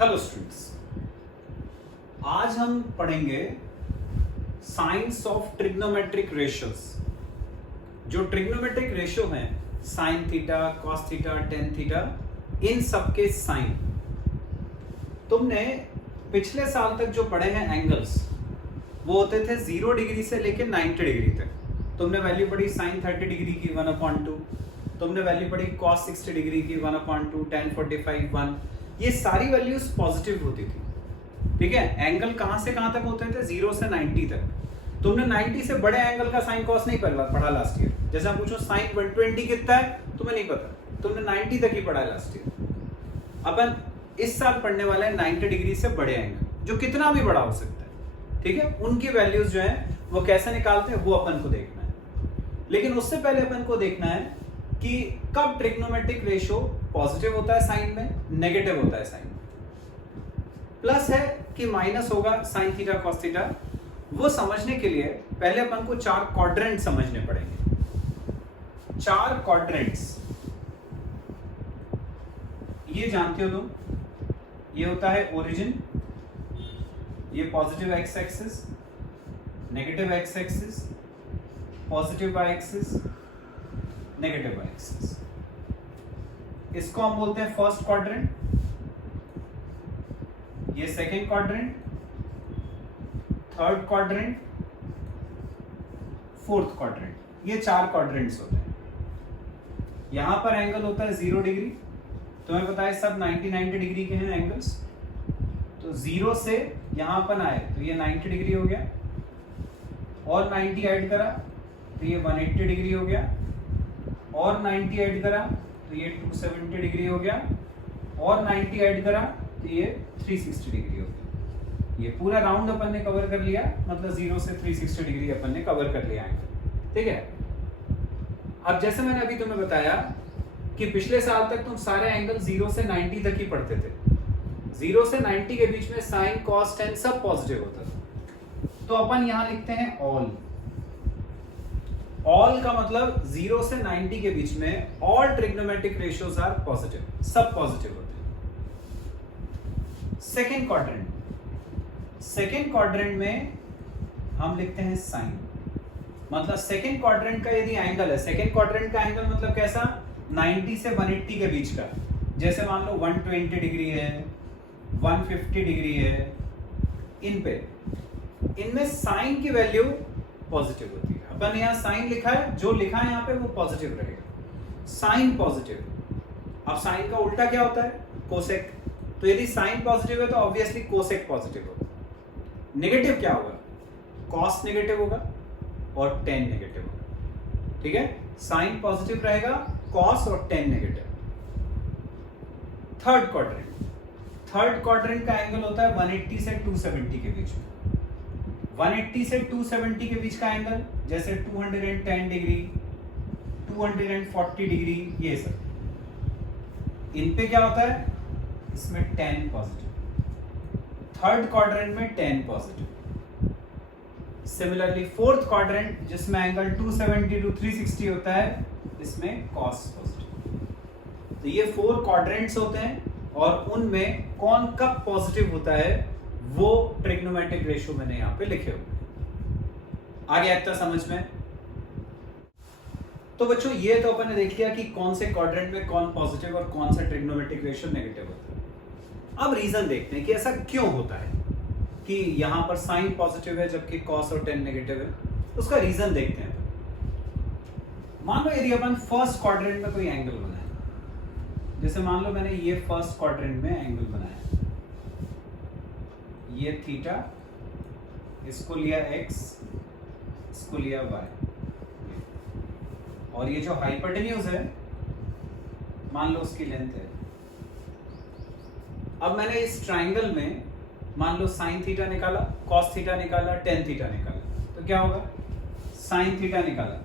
Hello students, आज हम पढ़ेंगे साइंस ऑफ ट्रिग्नोमेट्रिक रेशियोज। जो ट्रिग्नोमेट्रिक रेशियो हैं, sine theta, cos theta, tan theta, इन सब के साइन। तुमने पिछले साल तक जो पढ़े हैं एंगल्स, वो होते थे 0 डिग्री से लेकर 90 डिग्री तक। तुमने वैल्यू पढ़ी साइन 30 डिग्री की 1/2, तुमने वैल्यू पढ़ी कॉस 60 डिग्री की 1/2, tan 45 1। ये सारी वैल्यूज पॉजिटिव होती थी, ठीक है। एंगल कहां से कहां तक होते थे? 0 से 90 तक। तुमने 90 से बड़े एंगल का साइन कॉस नहीं पढ़ा लास्ट ईयर। जैसे हम पूछो साइन 120 कितना है, तुम्हें नहीं पता, तुमने 90 तक ही पढ़ा है लास्ट ईयर। अपन इस साल पढ़ने वाले हैं 90 डिग्री से बड़े एंगल, जो कितना भी बड़ा हो सकता है, ठीक है। उनकी वैल्यूज जो है वो कैसे निकालते हैं, वो अपन को देखना है। लेकिन उससे पहले अपन को देखना है कि कब ट्रिग्नोमेट्रिक रेशियो पॉजिटिव होता है साइन में, नेगेटिव होता है साइन में, प्लस है कि माइनस होगा साइन थीटा कॉस थीटा। वो समझने के लिए पहले अपन को 4 क्वाड्रेंट समझने पड़ेंगे। 4 क्वाड्रेंट्स ये जानते हो तुम, ये होता है ओरिजिन, ये positive X axis, negative X axis, positive Y axis, negative Y axis. इसको हम बोलते हैं फर्स्ट क्वाड्रेंट, ये second quadrant, third quadrant, fourth quadrant. ये 4 क्वाड्रेंट्स होते हैं। यहां पर एंगल होता है 0 डिग्री, तुम्हें पता है सब 90 डिग्री के हैं एंगल्स। तो 0 से यहां पर आए तो ये 90 डिग्री हो गया, और 90 ऐड करा तो ये 180 डिग्री हो गया, और 90 ऐड करा तो ये 270 डिग्री हो गया, और 90 ऐड करा तो ये 360 डिग्री हो गया। ये पूरा राउंड अपन ने कवर कर लिया, मतलब 0 से 360 डिग्री अपन ने कवर कर लिया है, ठीक है। अब जैसे मैंने अभी तुम्हें बताया कि पिछले साल तक तुम सारे एंगल 0 से 90 तक ही पढ़ते थे। 0 से 90 के बीच में साइन कॉस टेन सब पॉजिटिव होता था। तो अपन यहां लिखते हैं ऑल। ऑल का मतलब 0 से 90 के बीच में all trigonometric ratios are positive, सब पॉजिटिव होते हैं। सेकेंड क्वाड्रेंट, सेकेंड क्वाड्रेंट में हम लिखते हैं साइन। मतलब सेकेंड क्वाड्रेंट का यदि एंगल है, सेकेंड क्वाड्रेंट का एंगल मतलब कैसा? 90 से 180 के बीच का। जैसे मान लो 120 डिग्री है, 150 डिग्री है, इनमें साइन की वैल्यू पॉजिटिव होती है। अपन यहाँ साइन लिखा है, जो लिखा है यहाँ पे वो पॉजिटिव रहेगा, साइन पॉजिटिव। अब साइन का उल्टा क्या होता है? कोसेक। तो यदि साइन पॉजिटिव है तो ऑब्वियसली कोसेक पॉजिटिव होगा। नेगेटिव क्या होगा? कॉस नेगेटिव होगा और टेन नेगेटिव होगा, ठीक है। साइन पॉजिटिव रहेगा, कॉस और ten negative. Third quadrant, third quadrant का एंगल होता है 180 से 270 के बीच में। 180 से 270 के बीच का एंगल, जैसे 210 डिग्री, 240 डिग्री, ये सब इन पे क्या होता है? इसमें 10 पॉजिटिव। थर्ड क्वाड्रेंट में 10 पॉजिटिव। सिमिलरली फोर्थ क्वाड्रेंट जिसमें एंगल 270 टू 360 होता है, इसमें कॉस पॉजिटिव। तो ये 4 क्वाड्रेंट्स होते हैं, और उनमें कौन कब पॉजिटिव होता है वो ट्रिग्नोमेट्रिक रेशियो मैंने यहां पे लिखे हुए। आ गया इतना समझ में? तो बच्चों ये तो अपन ने देख लिया कि कौन से क्वाड्रेंट में कौन पॉजिटिव और कौन सा ट्रिग्नोमेट्रिक रेशियो नेगेटिव होता है। अब रीजन देखते हैं कि ऐसा क्यों होता है कि यहां पर साइन पॉजिटिव है जबकि कॉस और टेन नेगेटिव है। उसका रीजन देखते हैं। मान लो यदि अपन फर्स्ट क्वाड्रेंट में कोई एंगल बनाए, जैसे मान लो मैंने ये फर्स्ट क्वाड्रेंट में एंगल बनाया, ये थीटा, इसको लिया x, इसको लिया y, और ये जो हाइपोटेन्यूज है मान लो उसकी लेंथ है। अब मैंने इस ट्राइंगल में मान लो साइन थीटा निकाला, कॉस थीटा निकाला, टेन थीटा निकाला, तो क्या होगा? साइन थीटा निकाला,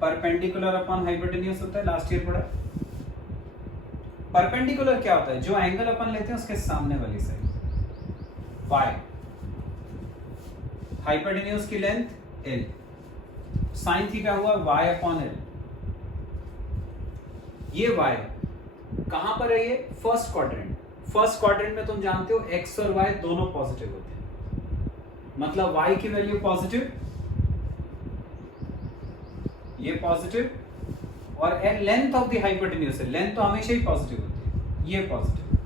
परपेंडिकुलर अपॉन हाइपोटेन्यूज होता है, लास्ट ईयर पढ़ा। परपेंडिकुलर क्या होता है? जो एंगल अपन लेते हैं उसके सामने वाली साइड, y, हाइपोटेन्यूज की लेंथ l, साइन थीटा हुआ y अपॉन l। ये y कहां पर है ये? First quadrant. फर्स्ट क्वाड्रेंट में तुम जानते हो x और y दोनों पॉजिटिव होते हैं, मतलब y की वैल्यू पॉजिटिव, ये पॉजिटिव, और लेंथ ऑफ द हाइपोटेन्यूज है, लेंथ तो हमेशा ही पॉजिटिव होती है, ये पॉजिटिव,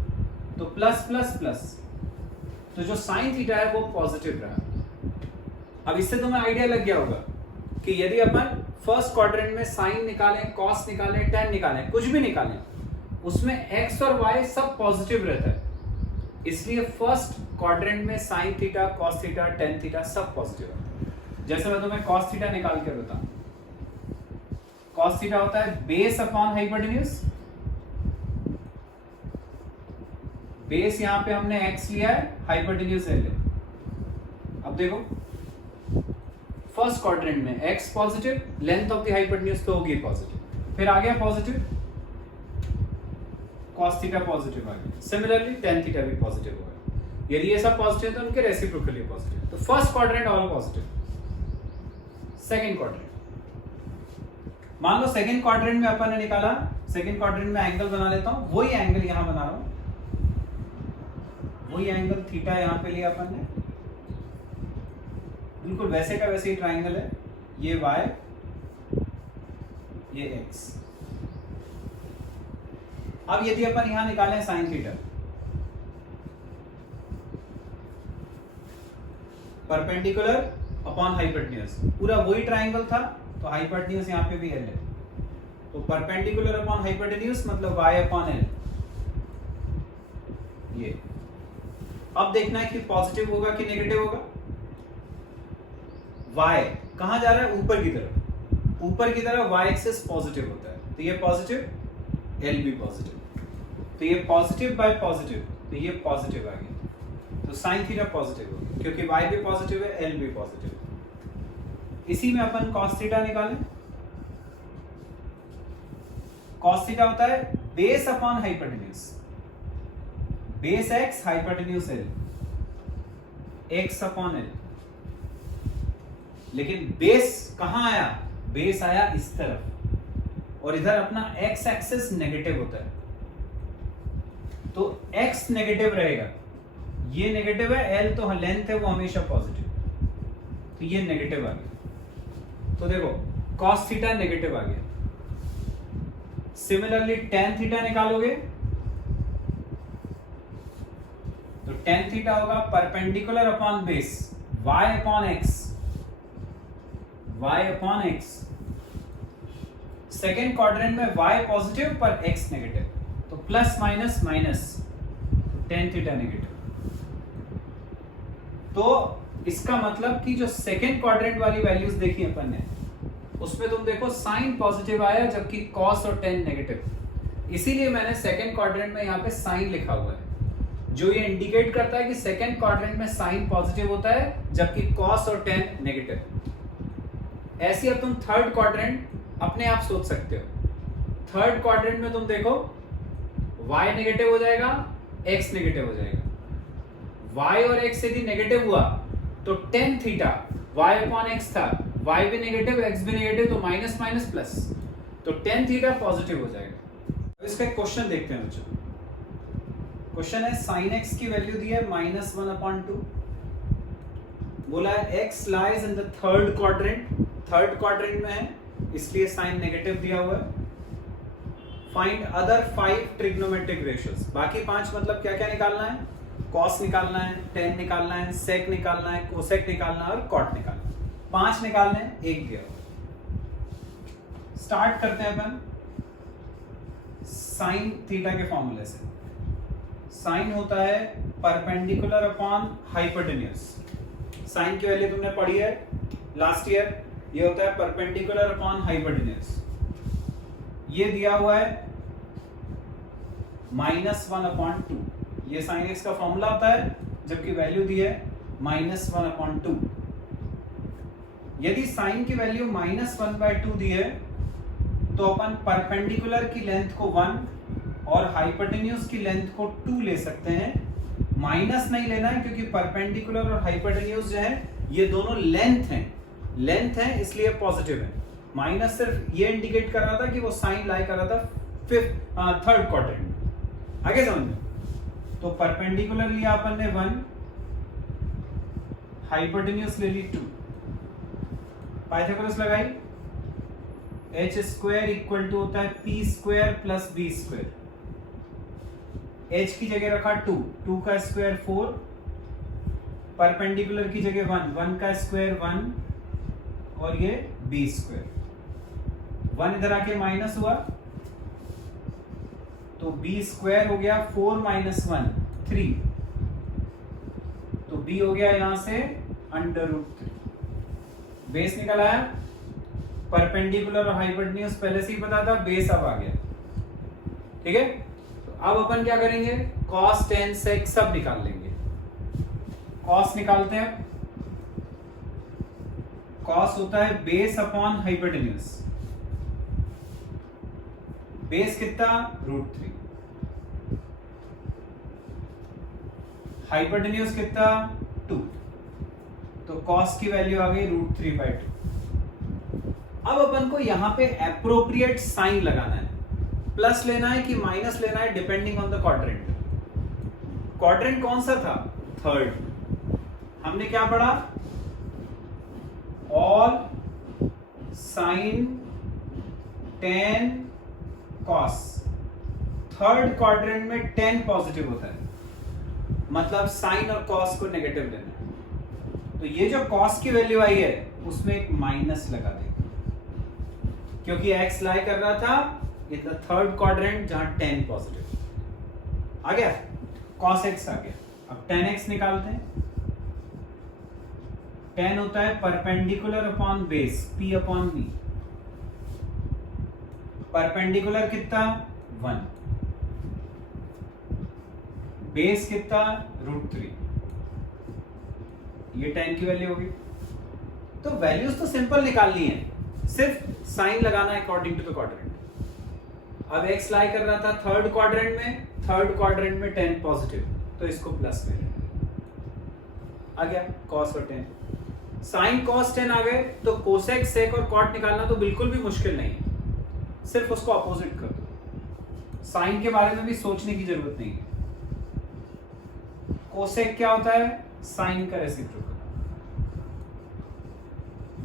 तो प्लस प्लस प्लस, तो जो साइन थीटा है वो पॉजिटिव रहा। अब इससे तुम्हें आइडिया लग गया होगा कि यदि अपन फर्स्ट क्वाड्रेंट में साइन निकालें, कॉस निकालें, टेन निकालें, कुछ भी निकालें, उसमें एक्स और वाई सब पॉजिटिव रहता है, इसलिए फर्स्ट क्वाड्रेंट में sign theta, cos theta, tan theta सब पॉजिटिव रहता है। जैसे मैं तुम्हें कॉस थीटा निकाल कर बताऊं, कॉस थीटा होता है बेस अपॉन हाइपोटेन्यूज, बेस यहां पे हमने x लिया है, हाइपोटेन्यूज l है। अब देखो फर्स्ट क्वाड्रेंट में x positive, length of the hypotenuse तो होगी पॉजिटिव, फिर आ गया पॉजिटिव, cos थीटा पॉजिटिव आ गया, सिमिलरली tan थीटा भी पॉजिटिव होगा। यदि ये सब पॉजिटिव तो उनके रेसिप्रोकली पॉजिटिव, तो first quadrant all positive. Second quadrant, मान लो सेकंड क्वाड्रेंट में अपन ने निकाला, सेकंड क्वाड्रेंट में एंगल बना लेता हूं, वही एंगल यहां बना रहा हूं, वही एंगल थीटा यहां पे लिया अपन ने, बिल्कुल वैसे का वैसे ही ट्राइंगल है, ये y, ये x। अब यदि अपन यहां निकालें sine theta, perpendicular upon hypotenuse, पूरा वही ट्राइंगल था तो हाइपोटेन्यूज यहां पे भी l है, तो परपेंडिकुलर अपॉन हाइपोटेन्यूज मतलब y अपॉन l। ये अब देखना है कि पॉजिटिव होगा कि नेगेटिव होगा। y कहां जा रहा है? ऊपर की तरफ, ऊपर की तरफ y एक्सिस पॉजिटिव होता है, तो ये पॉजिटिव, l भी पॉजिटिव, तो ये पॉजिटिव बाय पॉजिटिव, तो ये पॉजिटिव आ गया, तो साइन थीटा पॉजिटिव हो गया, क्योंकि y भी पॉजिटिव है, l भी पॉजिटिव। इसी में अपन cos थीटा निकालें, cos थीटा होता है base upon hypotenuse, base x, hypotenuse l, x upon l, लेकिन बेस कहां आया? बेस आया इस तरफ, और इधर अपना x एक्सिस नेगेटिव होता है, तो x नेगेटिव रहेगा, ये नेगेटिव है, l तो लेंथ है वो हमेशा पॉजिटिव, तो ये नेगेटिव आ गया, तो देखो cos थीटा नेगेटिव आ गया। सिमिलरली tan थीटा निकालोगे तो tan थीटा होगा perpendicular upon base y upon x, y upon x। Second quadrant में y पॉजिटिव पर x नेगेटिव, तो प्लस माइनस माइनस, तो tan थीटा नेगेटिव। तो इसका मतलब कि जो सेकेंड क्वाड्रेंट वाली वैल्यूज देखी अपन ने, उसमें तुम देखो साइन पॉजिटिव आया जबकि cos और tan नेगेटिव, इसीलिए मैंने सेकेंड क्वाड्रेंट में यहाँ पे साइन लिखा हुआ है, जो ये इंडिकेट करता है कि सेकेंड क्वाड्रेंट में साइन पॉजिटिव होता है जबकि cos और tan नेगेटिव। ऐसी अब तुम थर्ड क्वाड्रेंट अपने आप सोच सकते हो, थर्ड क्वाड्रेंट में तुम देखो y नेगेटिव हो जाएगा, x नेगेटिव हो जाएगा, y और x यदि नेगेटिव हुआ तो tan theta y upon x था, y भी नेगेटिव, x भी नेगेटिव, तो माइनस माइनस प्लस, तो tan थीटा पॉजिटिव हो जाएगा। अब इसका एक क्वेश्चन देखते हैं बच्चों। क्वेश्चन है sin x की वैल्यू दी है -1/2, बोला है x lies in the third quadrant, third quadrant में है इसलिए साइन नेगेटिव दिया हुआ है। फाइंड अदर 5 ट्रिग्नोमेट्रिक रेशियोज, बाकी 5 मतलब क्या क्या निकालना है? cos निकालना है, tan निकालना है, sec निकालना है, cosec निकालना है और cot निकालना है, 5 निकालने हैं, एक दिया हुआ। स्टार्ट करते हैं अपन साइन थीटा के फॉर्मूले से। साइन होता है परपेंडिकुलर अपॉन हाइपोटेन्यूज, साइन की वैल्यू तुमने पढ़ी है लास्ट ईयर, ये होता है परपेंडिकुलर अपॉन हाइपोटेन्यूज। ये दिया हुआ है -1/2, ये साइन x का फॉर्मूला होता है, जबकि वैल्यू दी है -1/2। यदि साइन की वैल्यू -1/2 दी है तो अपन परपेंडिकुलर की लेंथ को 1 और हाइपोटेन्यूज की लेंथ को 2 ले सकते हैं। माइनस नहीं लेना है क्योंकि परपेंडिकुलर और हाइपोटेन्यूज जो है ये दोनों लेंथ है इसलिए पॉजिटिव है। माइनस सिर्फ ये इंडिकेट कर रहा था कि वो साइन लाई कर रहा था थर्ड क्वाड्रेंट में। आगे समझ में? तो परपेंडिकुलर लिया अपन ने 1, हाइपोटेन्यूस ले ली 2, पाइथागोरस लगाई, h स्क्वायर इक्वल टू होता है p square plus b square. h की जगह रखा 2, 2 का स्क्वायर 4, परपेंडिकुलर की जगह 1, 1 का स्क्वायर 1 और ये b स्क्वायर। 1 इधर आके माइनस हुआ तो b स्क्वायर हो गया 4 माइनस 1 3, तो b हो गया यहां से √3। बेस निकल आया, परपेंडिकुलर और हाइपोटेन्यूज पहले से ही पता था, बेस अब आ गया। ठीक है, तो अब अपन क्या करेंगे, cos tan sec सब निकाल लेंगे। cos निकालते हैं, cos होता है बेस अपॉन हाइपोटेन्यूज। बेस कितना, √3, हाइपोटेन्यूज कितना 2, तो cos की वैल्यू आ गई √3/2। अब अपन को यहां पे एप्रोप्रिएट साइन लगाना है, प्लस लेना है कि माइनस लेना है, depending on the quadrant. Quadrant कौन सा था, थर्ड। हमने क्या पढ़ा, all sine tan cos। Third quadrant में tan पॉजिटिव होता है, मतलब साइन और cos को नेगेटिव लेना है। तो ये जो cos की वैल्यू आई है उसमें एक माइनस लगा देंगे, क्योंकि x लाई कर रहा था इन द थर्ड क्वाड्रेंट जहां tan पॉजिटिव आ गया, cos x आ गया। अब tan x निकालते हैं। tan होता है perpendicular upon base p upon v। Perpendicular कितना 1, बेस कितना √3, ये tan की वैल्यू होगी। तो वैल्यूज तो सिंपल निकालनी है, सिर्फ साइन लगाना है अकॉर्डिंग टू द क्वाड्रेंट। अब x लाई कर रहा था थर्ड क्वाड्रेंट में, थर्ड क्वाड्रेंट में tan पॉजिटिव, तो इसको प्लस में आ गया cos और tan। साइन cos tan आ गए तो कोसेक सेक और कॉट निकालना तो बिल्कुल भी मुश्किल नहीं है, सिर्फ उसको अपोजिट कर दो। साइन के बारे में भी सोचने की जरूरत नहीं है। कोसेक क्या होता है, साइन का reciprocal,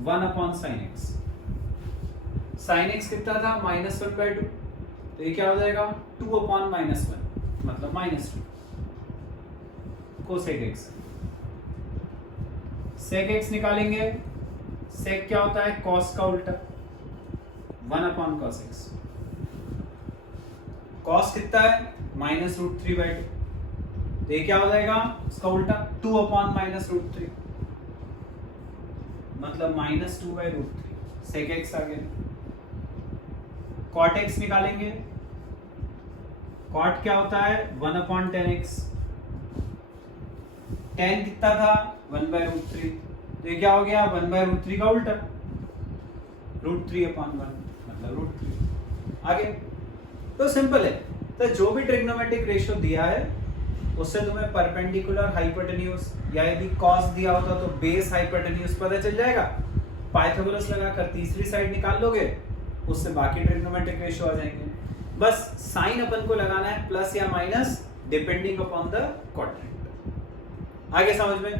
1/sin x। sin x कितना था, -1/2, तो ये क्या हो जाएगा 2/-1, मतलब -2 कोसेक x। सेक x निकालेंगे, सेक क्या होता है, cos का उल्टा, 1/cos x। cos कितना है, -√3/2, तो ये क्या हो जाएगा, इसका उल्टा 2/-√3, मतलब -2/√3। सेक x आ गया। cot x निकालेंगे, cot क्या होता है, 1/tan x। tan कितना था, 1/√3, तो ये क्या हो गया, 1/√3 का उल्टा, √3/1, मतलब √3। आगे तो सिंपल है। तो जो भी ट्रिग्नोमेट्रिक रेशियो दिया है उससे तुम्हें परपेंडिकुलर हाइपोटेन्यूज, या यदि cos दिया होता तो बेस हाइपोटेन्यूज पता चल जाएगा। पाइथागोरस लगाकर तीसरी साइड निकाल लोगे, उससे बाकी ट्रिग्नोमेट्रिक रेशियो आ जाएंगे। बस साइन अपन को लगाना है प्लस या minus depending upon the quadrant. आगे समझ में?